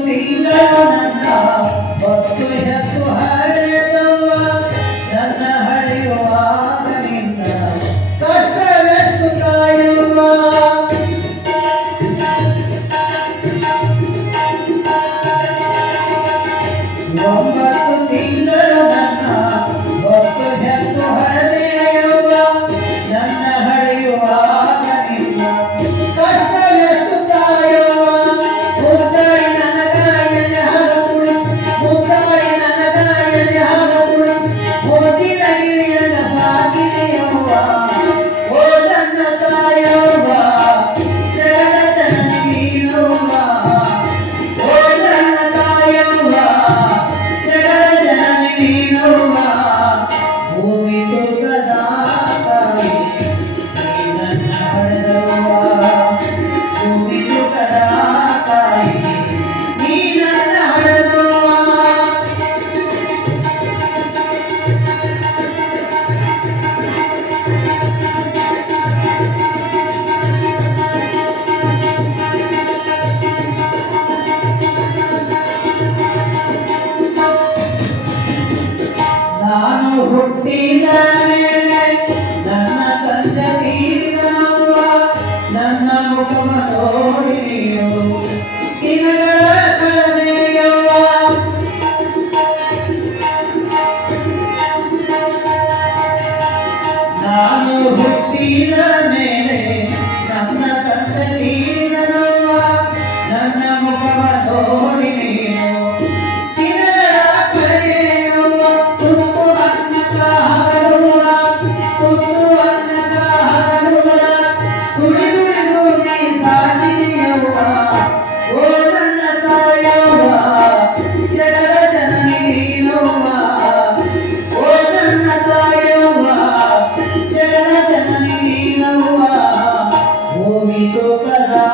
تيلا نندا وقت ہے تو ہے മുട്ടിയത് నీకు కదా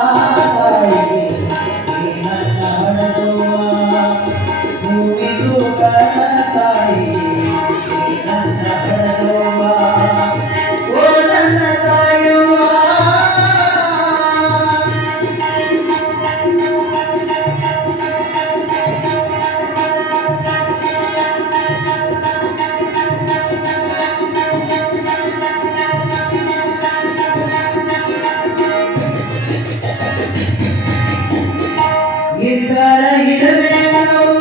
தரகிட வேண்டும்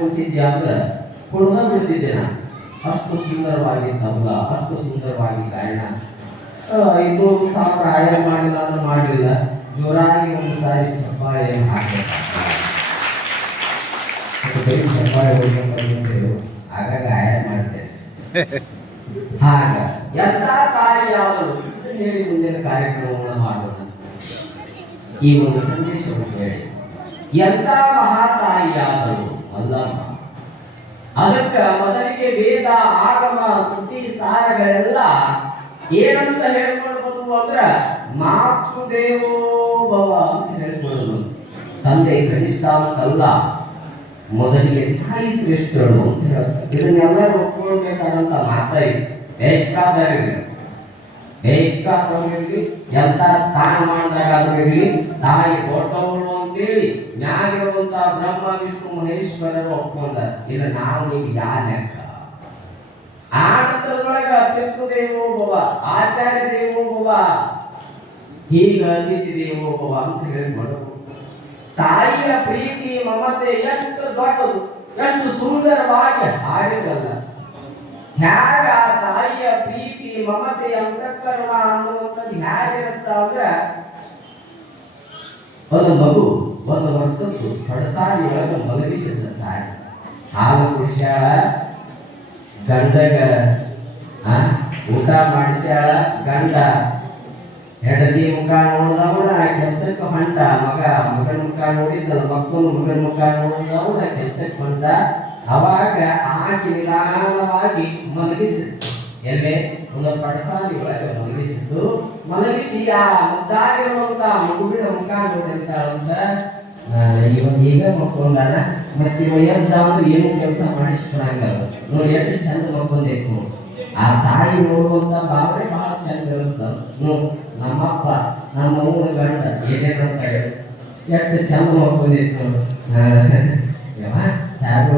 ಕುಂತಿದ್ದೆ ಅಂದ್ರೆ ಕುಡ್ದ ಬಿಡ್ತಿದ್ದೆ ನಾನು ಅಷ್ಟು ಸುಂದರವಾಗಿ ತಬಲ ಅಷ್ಟು ಸುಂದರವಾಗಿ ಗಾಯನ. ಇದು ಸಾವಿರ ಆಯ ಮಾಡಿಲ್ಲ ಅಂದ್ರೆ ಮಾಡಲಿಲ್ಲ. ಜೋರಾಗಿ ಒಂದು ಸಾರಿ ಚಪ್ಪಾಳೆ ಹಾಕಿ. ಬರೀ ಚಪ್ಪಾಳೆ ಆಗಾಗ ಆಯ ಮಾಡ್ತೇನೆ. ಹಾಗ. ಎಂತ ತಾಯಿ ಯಾವುದು? ಹೇಳಿ ಮುಂದಿನ ಕಾರ್ಯಕ್ರಮವನ್ನು ಮಾಡೋಣ. ಈ ಒಂದು ಸಂದೇಶವನ್ನು ಹೇಳಿ. ಎಂತ ಮಹಾತಾಯಿಯಾದರೂ ಅಲ್ಲಮ್ಮ ಅದಕ್ಕ ಮೊದಲಿಗೆ ವೇದ, ಆಗಮ, ಸುದ್ದಿ, ಸಾರಗಳೆಲ್ಲ ಏನಂತ ಹೇಳ್ಕೊಳ್ಬೋದು ಅಂದ್ರ ಮಾತೃ ದೇವೋ ಭವ ಅಂತ ಹೇಳ್ಕೊಳ್ಳೋದು ತಂದೆ ಕನಿಷ್ಠ ಅಂತಲ್ಲ ಮೊದಲಿಗೆ ತಾಯಿ ಶ್ರೇಷ್ಠರು ಅಂತ ಹೇಳ್ತಾರೆ. ಇದನ್ನೆಲ್ಲ ಒಪ್ಕೊಳ್ಬೇಕಾದಂತ ಮಾತಾಯಿ ಬೇಕಾದವರಿಗೆ ಬೇಕಾದವರಿಗೆ ಎಂತ ಸ್ಥಾನಮಾನದಾಗಿರಲಿ ತಾಯಿ ದೊಡ್ಡವಳು ಅಂತೇಳಿ ಮ್ಯಾಗಿರುವಂತ ಬ್ರಹ್ಮ, ವಿಷ್ಣು ಮಹೇಶ್ವರರು ಒಪ್ಪಂದ ಇಲ್ಲ ನಾವು ನೀವು ಯಾ ಲೆಕ್ಕ? ಆನಂತರದೊಳಗ ಪಿತೃ ದೇವೋ ಭವ, ಆಚಾರ್ಯ ದೇವೋಭವ ಹೀಗ ಅತಿಥಿ ದೇವೋಭವ ಅಂತ ಹೇಳಿ ಮಾಡಬೇಕು ತಾಯಿಯ ಪ್ರೀತಿ, ಮಮತೆ ಎಷ್ಟು ದೊಡ್ಡದು, ಎಷ್ಟು ಸುಂದರವಾಗಿ ಹಾಡಿದ್ರಲ್ಲ ಹ್ಯಾಗ ತಾಯಿಯ ಪ್ರೀತಿ, ಮಮತೆ ಅಂತಃಕರಣ ಅನ್ನುವಂಥದ್ದು ಹ್ಯಾಗಿರುತ್ತ ಅಂದ್ರೆ ಅದು ಮಗು. ಒಂದು ವರ್ಷದ್ದು ಹೊಡಸಾರಿ ಒಳಗೆ ಮಲಗಿಸಿದ ತಾಯಿ ಹಾಲು ಕುಡಿಸ್ಯಾಳ, ಗಂಡಗ ಊಟ ಮಾಡಿಸ್ಯಾಳ, ಗಂಡ, ಹೆಂಡತಿ ಮುಖ ನೋಡಿದವನ, ಕೆಲ್ಸಕ್ಕೆ ಹೊಂಟ ಮಗ ಮಗನ ಮುಖ ನೋಡಿದ್ದ ಮಕ್ಕಳು ಮಗನ ಮುಖ ನೋಡಿದವನ ಕೆಲ್ಸಕ್ಕೆ ಹೊಂಟ, ಅವಾಗ ಆಕೆ ನಿಧಾನವಾಗಿ ಮಲಗಿಸಿ ಎಲ್ಲೇ ಒಂದು ಪಡಸಾಲಿ ಒಳಗೆ ಮಲಗಿಸಿದ್ದು ಮಲಗಿಸಿ ಆ ಮುದ್ದಾಗಿರುವಂತ ಮಗುವಿನ ಮುಖ ನೋಡಿ ಅಂತ ಇವಾಗ ಈಗ ಮಕ್ಕೊಂಡಾನ ಮತ್ತೆ ಇವ ಎದ್ದ ಅಂದ್ರೆ ಏನು ಕೆಲಸ ಮಾಡಿಸ್ಕೊಳಂಗಲ್ಲ ನೋಡಿ ಎಷ್ಟು ಚಂದ ಮಕ್ಕೊಂಡೇಕು ಆ ತಾಯಿ ನೋಡುವಂತ ಭಾವನೆ ಬಹಳ ಚಂದ ಇರುತ್ತ? ನಮ್ಮಪ್ಪ, ನಮ್ಮ ಅವ್ವನ ಗಂಡ ಏನೇನಂತ ಎಷ್ಟು ಚಂದ ಮಕ್ಕೊಂಡೈತು ಯಾರು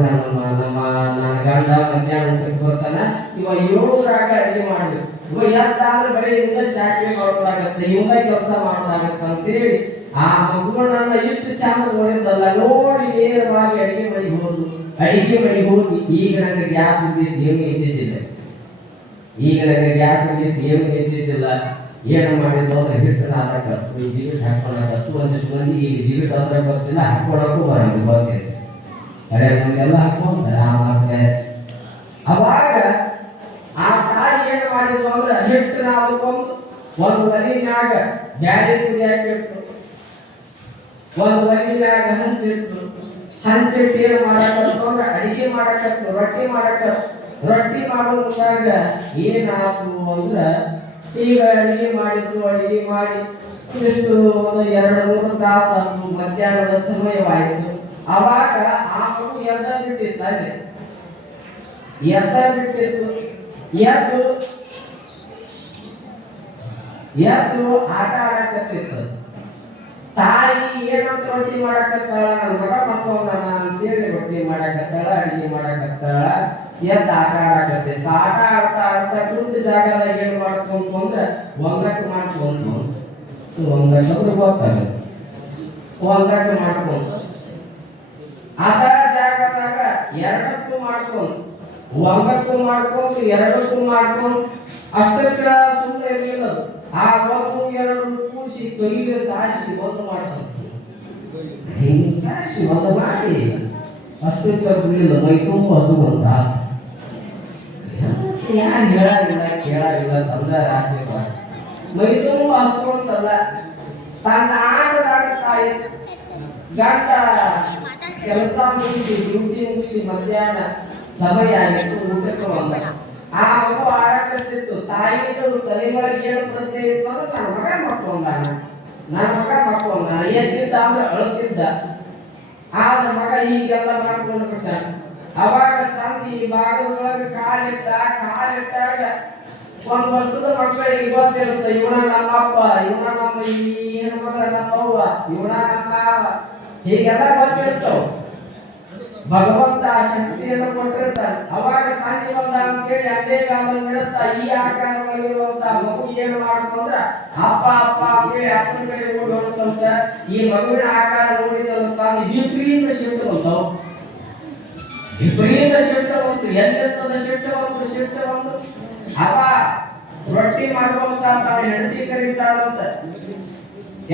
ಗಂಡ ಮಧ್ಯಾಹ್ನ ಬರ್ತಾನ ಇವ ಏಳರಾಗ ಅಡಿಗೆ ಮಾಡ್ಬೇಕು ಇವ ಎದ್ದ ಅಂದ್ರೆ ಬರೀ ಇವಂದ ಚಾಕ್ರಿ ಮಾಡೋದಾಗತ್ತೆ ಇವಂದ ಕೆಲಸ ಮಾಡೋದಾಗತ್ತೆ ಅಂತೇಳಿ ಆ ಮಗುಗಳನ್ನ ಇಷ್ಟು ಚಂದ ನೋಡಿದ್ದಲ್ಲ ನೋಡಿ ನೇರವಾಗಿ ಅಡಿಗೆ ಮನೆಗೆ ಹೋದ್ರು ಅಡಿಗೆ ಮನೆಗೆ ಹೋಗಿ ಈಗ ನನಗೆ ಗ್ಯಾಸ್ ಉದ್ದೇಶ ಏನು ಎದ್ದಿದ್ದಿಲ್ಲ ಈಗ ನನಗೆ ಗ್ಯಾಸ್ ಉದ್ದೇಶ ಏನು ಎದ್ದಿದ್ದಿಲ್ಲ ಏನು ಮಾಡಿದ್ದು ಅಂದ್ರೆ ಹಿಟ್ಟು ನಾಟಕ ಈ ಜಿಗಿಟ್ ಒಂದಿಷ್ಟು ಮಂದಿ ಈಗ ಜಿಗಿಟ್ ಅಂದ್ರೆ ಗೊತ್ತಿಲ್ಲ ಹಾಕೊಳಕ್ಕೂ ಬರಂಗ ಗೊತ್ತಿಲ್ಲ. ಆ ಮಕ್ಕಳೇ ಅವಾಗ ಆ ತಾಯಿ ಏನು ಮಾಡಿದ್ರು ಅಂದ್ರೆ, ಹಿಟ್ಟು ನಾದಕ್ಕೊಂದು ಒಂದು ಒಲಿನ್ಯಾಗ ಬ್ಯಾರೆ ಕುದಿಯಾಕಿಟ್ಟು ಒಂದು ಒಲಿನ್ಯಾಗ ಹಂಚಿಟ್ಟು ಹಂಚಿಟ್ಟು ಏನು ಮಾಡಕತ್ತು ಅಂದ್ರೆ ಅಡಿಗೆ ಮಾಡಕತ್ತು ರೊಟ್ಟಿ ಮಾಡಕತ್ತು ರೊಟ್ಟಿ ಮಾಡೋದ್ರಾಗ ಏನಾಯ್ತು ಅಂದ್ರೆ, ಈಗ ಅಡಿಗೆ ಮಾಡಿದ್ದು, ಅಡಿಗೆ ಮಾಡಿ, ಇಷ್ಟು ಒಂದು ಎರಡು ಮೂರು ತಾಸು ಮಧ್ಯಾಹ್ನದ ಸಮಯವಾಯಿತು. ಅವಾಗ ಆ ಮಗು ಎದ್ದ ಬಿಟ್ಟಿತ್ತು ಅಲ್ಲಿ. ಎದ್ದ ಬಿಟ್ಟಿತ್ತು. ಎದ್ದು ಎದ್ದು ಆಟ ಆಡಕತ್ತಿತ್ತು. ತಾಯಿ ಏನಂತ ರೊಟ್ಟಿ ಮಾಡಕತ್ತಾಳ? ನನ್ನ ಮಗ ಮಕ್ಕಳನ್ನ ಅಂತೇಳಿ ರೊಟ್ಟಿ ಮಾಡಕತ್ತಾಳ, ಅಡಿಗೆ ಮಾಡಕತ್ತಾಳ, ಎದ್ದ ಆಟ ಆಡಕತ್ತಿತ್ತು. ಆಟ ಆಡ್ತಾ ಆಡ್ತಾ ಕುಂತ ಜಾಗದಾಗ ಏನ್ ಮಾಡ್ಕೊಂತು ಅಂದ್ರೆ ಒಂದಕ್ಕೆ ಮಾಡ್ಕೊಂತು. ಒಂದಕ್ಕೆ ಅಂದ್ರೆ ಗೊತ್ತಾಗ ಒಂದಕ್ಕೆ ಮಾಡ್ಕೊಂತು. ಅದ ಜಾಗದಾಗ ಎರಡಕ್ಕೂ ಮಾಡ್ಕೊಂಡು ಒಂದಕ್ಕೂ ಮಾಡ್ಕೊಂಡು ಎರಡಕ್ಕೂ ಮಾಡ್ಕೊಂಡು ಅಷ್ಟಕ್ಕ ಸುಮ್ಮನೆ ಇರಲಿಲ್ಲ ಅದು. ಆ ಒಂದು ಎರಡು ಕೂಡಿಸಿ ಕೈಗೆ ಸಾರಿಸಿ ಒಂದು ಮಾಡ್ಕೊಂಡು ಹಿಂಗೆ ಸಾರಿಸಿ ಒಂದು ಮಾಡಿ ಅಷ್ಟಕ್ಕ ಬಿಡಲಿಲ್ಲ ಮೈ ತುಂಬ ಹಸುವಂತ ಯಾರು ಹೇಳಾಗಿಲ್ಲ ಕೇಳಾಗಿಲ್ಲ ತಂದ ರಾಜ್ಯ ಮೈ ತುಂಬ ಹಸುವಂತಲ್ಲ ತನ್ನ ಆಟದಾಗ ತಾಯಿ ಗಂಡ ಕೆಲಸ ಮುಗಿಸಿ ಡ್ಯೂಟಿ ಮುಗಿಸಿ ಮಧ್ಯಾಹ್ನ ಸಮಯ ಆಗಿತ್ತು ಊಟಕ್ಕೆ ಬಂದ. ಆ ಮಗು ಆಡಕತ್ತಿತ್ತು. ತಾಯಿದು ತಲೆ ಒಳಗೆ ಏನು ಪ್ರಜ್ಞೆ ಇತ್ತು ಅಂದ್ರೆ ನನ್ನ ಮಗ ಮಕ್ಕೊಂಡಾನ. ನನ್ನ ಮಗ ಮಕ್ಕೊಂಡ ಎದ್ದಿದ್ದ ಅಂದ್ರೆ ಅಳುತ್ತಿದ್ದ. ಆದ ಮಗ ಹೀಗೆಲ್ಲ ಮಾಡ್ಕೊಂಡು ಬಿಟ್ಟ ಅವಾಗ ತಂದಿ ಭಾಗದೊಳಗೆ ಕಾಲಿಟ್ಟ, ಕಾಲಿಟ್ಟಾಗ ಒಂದ್ ವರ್ಷದ ಮಕ್ಕಳ ಗೊತ್ತಿರುತ್ತೆ, ಇವನ ನಮ್ಮಪ್ಪ, ಇವನ ನಮ್ಮ ಈ ಹೆಣ್ಮಗಳ ನಮ್ಮ ಅವ್ವ ಇವನ ನಮ್ಮ ಹೀಗೆಲ್ಲ ಗೊತ್ತಿರ್ತಾವ ಭಗವಂತ ಆ ಶಕ್ತಿಯನ್ನು ಕೊಟ್ಟಿರ್ತಾನೆ. ಅವಾಗ ತಂದೆ ಬಂದ ಅಂತೇಳಿ ಅದೇ ಕಾಲದಲ್ಲಿ ನಡೆಸ್ತಾ ಈ ಆಕಾರವಾಗಿರುವಂತ ಮಗು ಏನು ಮಾಡ್ಕೊಂಡ್ರ ಅಪ್ಪ ಅಪ್ಪ ಅಂತೇಳಿ ಅಪ್ಪನ ಕಡೆ ಓಡಿ ಹೋಗ್ತಂತ. ಈ ಮಗುವಿನ ಆಕಾರ ನೋಡಿದಂತ ತಾನು ವಿಪರೀತ ಶಿಫ್ಟ್ ಬಂತಾವ್ ವಿಪರೀತ ಶಿಫ್ಟ್ ಬಂತು ಎಲ್ಲಿರ್ತದ ಶಿಫ್ಟ್ ಬಂತು ಶಿಫ್ಟ್ ಬಂತು ಅವ ರೊಟ್ಟಿ ಮಾಡುವಂತ ತಾನು ಹೆಂಡತಿ ಕರೀತಾಳಂತ.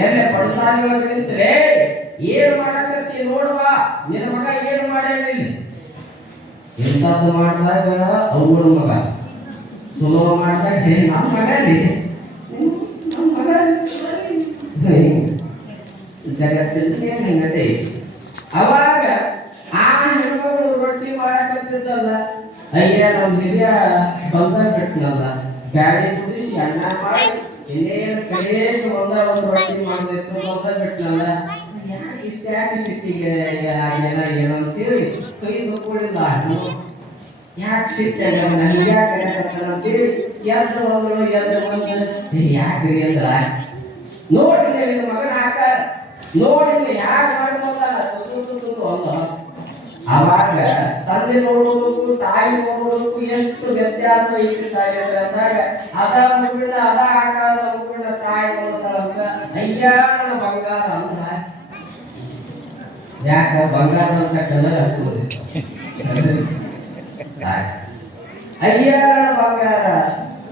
ಎಲ್ಲಿ ಪಡಸಾಲಿ ಒಳಗೆ ನಿಂತ್ರೆ ಏನ್ ಮಾಡಕತ್ತಿ ನೋಡುವ? ನಿನ್ನ ಮಗ ಏನ್ ಮಾಡ್ಯಾನ ಎಂತದ್ದು ಮಾಡಿದಾಗ ಅವ್ಗಳ ಮಗ? ಸುಲಭ ಮಾಡಿದಾಗ ಹೇ ನಮ್ಮ ಮಗ ರೀ. ನಮ್ಮ ಮಗ ಜಗತ್ತಿನ ಹಿಂಗತೆ? ಅವಾಗ ಆ ಹೆಣ್ಮಗಳು ರೊಟ್ಟಿ ಮಾಡಕತ್ತಿದ್ದಲ್ಲ. ಅಯ್ಯ ನಮ್ಮ ಹಿರಿಯ ಬಂದ ಬಿಟ್ನಲ್ಲ. ಗಾಡಿ ಕುದಿಸಿ ಅಣ್ಣ ಮಾಡಿ, ಇನ್ನೇನು ಕಡೆ ಒಂದ ಒಂದು ರೊಟ್ಟಿ ಮಾಡಬೇಕು ಬಂದ ಬಿಟ್ನಲ್ಲ. ಇಷ್ಟ ಯಾಕೆ ಸಿಟ್ಟಿಗೆ ಎಲ್ಲ ಏನೋ ಅಂತೇಳಿ ಕೈ ನೋಡ್ಕೊಳ್ಳಿಲ್ಲ ಯಾಕೆ ನನಗೆ ಯಾಕೆ ಅಂತೇಳಿ ಎದ್ದು ಬಂದ್ರು ಎದ್ದು ಬಂದು ಯಾಕ್ರಿ ಅಂದ್ರ ನೋಡಿ ನಿನ್ನ ಮಗನ ಹಾಕ ನೋಡ್ರಿ ಯಾಕೆ ಮಾಡ್ಬೋದ ಅಂದ ಅವಾಗ ತಂದೆ ನೋಡೋದಕ್ಕೂ ತಾಯಿ ನೋಡೋದಕ್ಕೂ ಎಷ್ಟು ವ್ಯತ್ಯಾಸ ಇಟ್ಟಿದ್ದಾರೆ ಅಂದಾಗ ಅದ ಮಗುವಿನ ಅದ ಆಕಾರ ಮಗುವಿನ ತಾಯಿ ನೋಡ್ತಾಳಂತ ಅಯ್ಯ ನನ್ನ ಬಂಗಾರ ಅಂದ್ರ ಯಾಕ ಬಂಗಾರ ಅಂತ ಕಲರ್ ಹಾಕೋದು ಅಯ್ಯ ಬಂಗಾರ.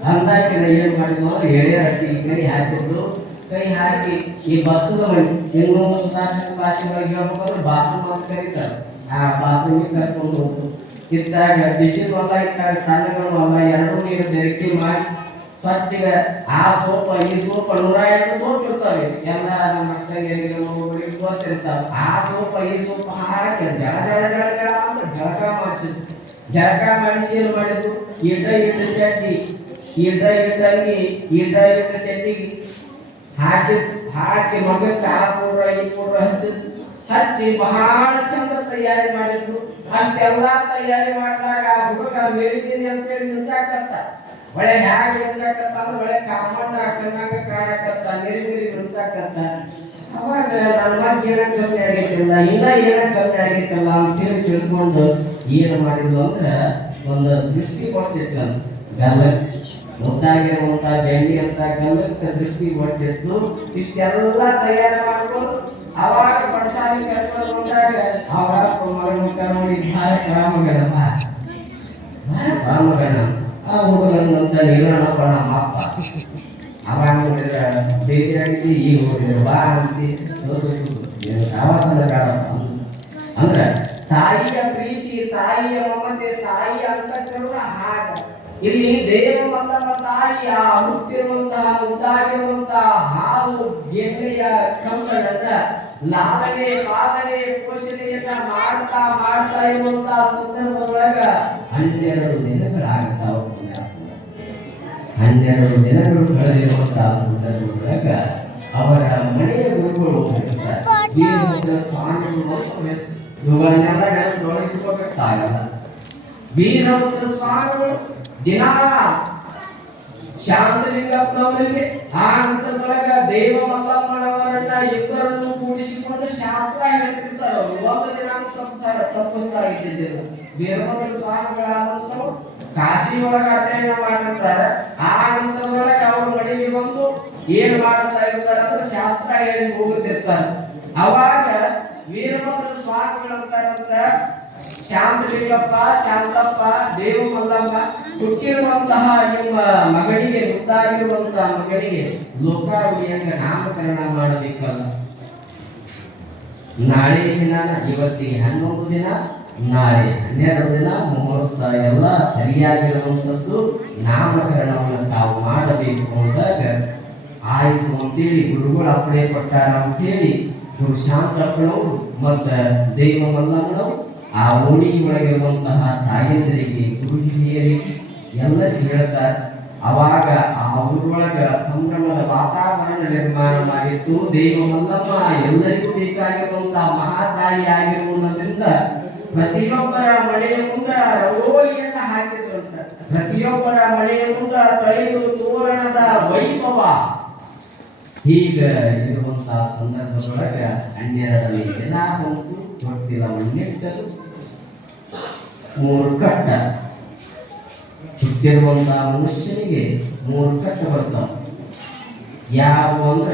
ಅಂದಾಕ ಏನ್ ಮಾಡಿದ್ವು ಎಳೆ ಹಾಕಿ ಕೈ ಹಾಕಿದ್ರು ಕೈ ಹಾಕಿ ಈ ಬಸ್ಸದ ಇನ್ನೂ ಇನ್ನೊಂದು ಭಾಷೆ ಭಾಷೆ ಒಳಗೆ ಹೇಳ್ಬೇಕಂದ್ರೆ ಬಾತ್ರೂಮ್ ಅಂತ ಕರೀತಾರೆ. ಆ ಬಾತ್ರೂಮಿಗೆ ಕರ್ಕೊಂಡು ಹೋಗ್ತು ಇದ್ದಾಗ ಬಿಸಿ ಹೊಲ ಇದ್ದಾಗ ತಣ್ಣಗಳು ಹೊಲ ಎರಡು ನೀರು ಬೆರಕಿ ಮಾಡಿ ಸ್ವಚ್ಛಗೆ ಆ ಸೋಪ ಈ ಸೋಪ ನೂರ ಎರಡು ಸೋಪ್ ಇರ್ತಾವೆ ಎಲ್ಲ ನಮ್ಮ ಮಕ್ಕಳಿಗೆ ಆ ಸೋಪ, ಈ ಸೋಪ ಹಾಕಿ ಜಳ ಜಳ ಜಳ ಜಳ ಅಂತ ಜಳಕ ಮಾಡಿಸಿದ್ರು. ಜಳಕ ಮಾಡಿಸಿ ಏನು ಮಾಡಿದ್ರು? ಇಡ್ಡ ಇಡ್ಡ ಚಡ್ಡಿ ಇಡ್ಡ ಇಡ್ಡ ಅಂಗಿ ಇಡ್ಡ ಚಡ್ಡಿಗೆ ಹಾಕಿ ಹಾಕಿ ಮಗ ಖಾರ ಪೌಡ್ರ, ಈ ಹಚ್ಚಿ ಹಚ್ಚಿ ಬಹಳ ಚಂದ ತಯಾರಿ ಮಾಡಿದ್ರು. ಅಷ್ಟೆಲ್ಲ ತಯಾರಿ ಮಾಡಿದಾಗ ಆ ಹುಡುಗ ಮೇಲಿದ್ದೀನಿ ಅಂತೇಳಿ ನಿಲ್ಸಾಕತ್ತ? ಒಳ್ಳೆ ಹ್ಯಾಗ ನಿಲ್ಸಾಕತ್ತ ಅಂದ್ರೆ ಮಳೆ ಕಾಮಣ್ಣ ಕಣ್ಣಾಗ ಕಾಡಕತ್ತ ನೀರಿ ನೀರಿ ನಿಲ್ಸಾಕತ್ತ ಅವಾಗ ನನ್ನ ಮಗ ಏನ ಕಮ್ಮಿ ಆಗೈತಿಲ್ಲ, ಇನ್ನ ಏನ ಕಮ್ಮಿ ಆಗೈತಲ್ಲ ಅಂತೇಳಿ ತಿಳ್ಕೊಂಡು ಏನು ಮಾಡಿದ್ವು ಅಂದ್ರೆ ಒಂದು ದೃಷ್ಟಿ ಕೊಡ್ತಿತ್ತು ಗಲ್ಲ ಮುದ್ದಾಗಿರುವಂತ ಬೆಳ್ಳಿ ಅಂತ ಗಲ್ಲಕ್ಕೆ ದೃಷ್ಟಿ ಕೊಡ್ತಿತ್ತು ಇಷ್ಟೆಲ್ಲ ತಯಾರು ಮಾಡ್ಕೊಂಡು ಅವಾಗ ಪಡ್ಸಾಲಿ ಕಟ್ಕೊಂಡು ಬಂದಾಗ ಅವಾಗ ಮಗನ ಮುಖ ನೋಡಿ ಭಾಳ ರಾಮಗಣ. ಆ ಹುಡುಗನಂತ ಮಾಪ ಅವಾಗ ನೋಡಿದ್ರೆ ಬಾ ಅಂದ್ರೆ ತಾಯಿಯ ಪ್ರೀತಿ, ತಾಯಿಯ ಮಮತೆ, ತಾಯಿಯ ಅಂತಃಕರಣ ಹಾಗ ಇಲ್ಲಿ ದೇವ ಮತ್ತಮ್ಮ ತಾಯಿ, ಆ ಹುಟ್ಟಿರುವಂತಹ ಮುದ್ದಾಗಿರುವಂತಹ ಹಾಲು ಗೆಣ್ಣೆಯ ಕಂಬಳದ ಲಾಲನೆ, ಪಾಲನೆ, ಪೋಷಣೆಯನ್ನ ಮಾಡ್ತಾ ಮಾಡ್ತಾ ಇರುವಂತಹ ಸಂದರ್ಭದೊಳಗ ಹನ್ನೆರಡು ದಿನಗಳಾಗ್ತಾವ ಹನ್ನೆರಡು ದಿನಗಳು ಕಳೆದಿರುವಂತಹ ಸಂದರ್ಭದೊಳಗ ಅವರ ಮನೆಯ ಗುರುಗಳು ವೀರಭದ್ರ ಸ್ವಾಮಿಗಳು ದಿನ ಶಾಂತಲಿಂಗಪ್ಪನವರಿಗೆ ಆ ಹಂತದೊಳಗ ದೇವ ಮಲ್ಲಮ್ಮನವರನ್ನ ಇಬ್ಬರನ್ನು ಕೂಡಿಸಿಕೊಂಡು ಶಾಸ್ತ್ರ ಹೇಳ್ತಿರ್ತಾರೆ. ಒಂದು ದಿನ ತಪ್ಪಿಸ್ತಾ ಇದ್ದಿದ್ದರು ವೀರಭದ್ರ ಸ್ವಾಮಿಗಳಾದಂತೂ ಕಾಶಿ ಒಳಗ ಅಧ್ಯಯನ ಮಾಡಿರ್ತಾರೆ. ಆ ಹಂತದೊಳಗೆ ಅವ್ರ ಮನೆಗೆ ಬಂದು ಏನ್ ಮಾಡ್ತಾ ಇರ್ತಾರೆ ಅಂದ್ರೆ ಶಾಸ್ತ್ರ ಹೇಳಿ ಹೋಗುತ್ತಿರ್ತಾರೆ. ಅವಾಗ ವೀರಭದ್ರ ಸ್ವಾಮಿಗಳಂತಾರಂತ ಶಾಂತಲಿಂಗಪ್ಪ, ಶಾಂತಪ್ಪ ದೇವ ಮಲ್ಲಮ್ಮ ಹುಟ್ಟಿರುವಂತಹ ನಿಮ್ಮ ಮಗಳಿಗೆ ಮುದ್ದಾಗಿರುವಂತಹ ಮಗಳಿಗೆ ಲೋಕಾವಳಿಯಂಗ ನಾಮಕರಣ ಮಾಡಬೇಕಲ್ಲ. ನಾಳೆ ದಿನ, ಇವತ್ತಿಗೆ ಹನ್ನೊಂದು ದಿನ. ನಾಳೆ ಹನ್ನೆರಡು ದಿನ ಮುಹೂರ್ತ ಎಲ್ಲ ಸರಿಯಾಗಿರುವಂಥದ್ದು ನಾಮಕರಣವನ್ನು ತಾವು ಮಾಡಬೇಕು ಅಂದಾಗ ಆಯ್ತು ಅಂತೇಳಿ ಗುರುಗಳು ಅಪ್ಪಣೆ ಕೊಟ್ಟಾರ ಅಂತೇಳಿ ಶಾಂತಪ್ಪನವರು ಮತ್ತು ದೈವ ಮಲ್ಲಗಳು ಆ ಓಣಿ ಒಳಗಿರುವಂತಹ ತಾಯಂದರಿಗೆ ಗುರು ಹಿರಿಯರಿಗೆ ಎಲ್ಲರಿಗೂ ಹೇಳ್ತಾರೆ ಅವಾಗ ಆ ಊರೊಳಗ ಸಂಭ್ರಮದ ವಾತಾವರಣ ನಿರ್ಮಾಣ ಮಾಡಿತ್ತು ದೇವ ಮಲ್ಲಮ್ಮ ಎಲ್ಲರಿಗೂ ಬೇಕಾಗಿರುವಂತಹ ಮಹಾತಾಯಿ ಆಗಿರುವುದರಿಂದ ಪ್ರತಿಯೊಬ್ಬರ ಮಳೆಯ ಮುಂದ ರಂಗೋಲಿಯನ್ನ ಅಂತ. ಪ್ರತಿಯೊಬ್ಬರ ಮಳೆಯ ಮುಂದ ತೊಳೆದು ತೋರಣದ ವೈಭವ. ಹೀಗ ಇರುವಂತಹ ಸಂದರ್ಭದೊಳಗ ಅನ್ಯರ ದಿನ ಬಂತು ಗೊತ್ತಿಲ್ಲ ಮೂರು ಕಟ್ಟ ಹುಟ್ಟಿರುವಂತಹ ಮನುಷ್ಯನಿಗೆ ಮೂರು ಕಷ್ಟ ಬರ್ತಾವ ಯಾವ ಅಂದ್ರ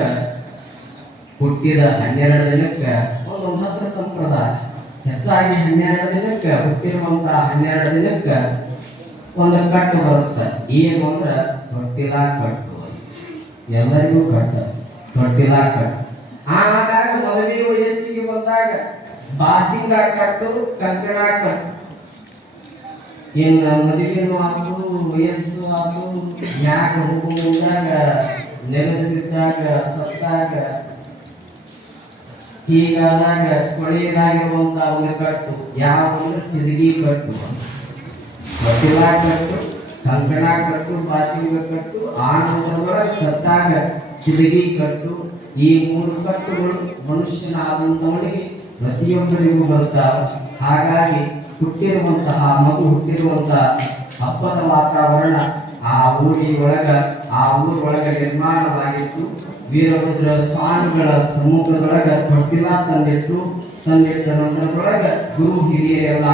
ಹುಟ್ಟಿದ ಹನ್ನೆರಡು ದಿನಕ್ಕೆ ಒಂದು ಮಾತ್ರ ಸಂಪ್ರದಾಯ. ಹೆಚ್ಚಾಗಿ ಹನ್ನೆರಡು ದಿನಕ್ಕ ಹುಟ್ಟಿರುವಂತಹ ಹನ್ನೆರಡು ದಿನಕ್ಕೆ ಒಂದು ಕಟ್ಟು ಬರುತ್ತೆ. ಏನು ಅಂದ್ರೆ ತೊಟ್ಟಿಲ ಕಟ್ಟು. ಎಲ್ಲರಿಗೂ ಕಟ್ಟು. ತೊಟ್ಟಿಲ ಕಟ್ಟು. ಆಗಾಗ ಮದುವೆ ವಯಸ್ಸಿಗೆ ಬಂದಾಗ ಬಾಸಿಂಗ ಕಟ್ಟು, ಕಂಕಣ ಕಟ್ಟು. ಇನ್ನು ಮದುವೆನೂ ಆತು ವಯಸ್ಸು ಆತು ಮ್ಯಾಗ ಹೋಗುವಾಗ, ನೆಲದ ಬಿದ್ದಾಗ, ಸತ್ತಾಗ, ಹೀಗಾದಾಗ ಕೊಳೆಯದಾಗಿರುವಂತ ಒಂದು ಕಟ್ಟು? ಯಾವ ಅಂದ್ರೆ ಸಿದಗಿ ಕಟ್ಟು? ಬಟ್ಟಿಲ ಕಟ್ಟು, ಕಂಕಣ ಕಟ್ಟು ಬಾಸಿಂಗ ಕಟ್ಟು ಆ ನಂತರದೊಳಗೆ ಸತ್ತಾಗ ಸಿದಗಿ ಕಟ್ಟು. ಈ ಮೂರು ಕಟ್ಟುಗಳು ಮನುಷ್ಯನ ಆದಂತವನಿಗೆ ಪ್ರತಿಯೊಬ್ಬರಿಗೂ ಬರ್ತಾವ ಹಾಗಾಗಿ ಹುಟ್ಟಿರುವಂತಹ, ಮಗು ಹುಟ್ಟಿರುವಂತಹ ಹಬ್ಬದ ವಾತಾವರಣ ಆ ಊರಿ ಒಳಗ ಆ ಊರೊಳಗ ನಿರ್ಮಾಣವಾಗಿತ್ತು ವೀರಭದ್ರ ಸ್ವಾಮಿಗಳ ಸಮ್ಮುಖದೊಳಗ ತೊಟ್ಟಿಲ ತಂದಿಟ್ಟು ತಂದಿಟ್ಟ ನಂತರದೊಳಗ ಗುರು ಹಿರಿಯರೆಲ್ಲ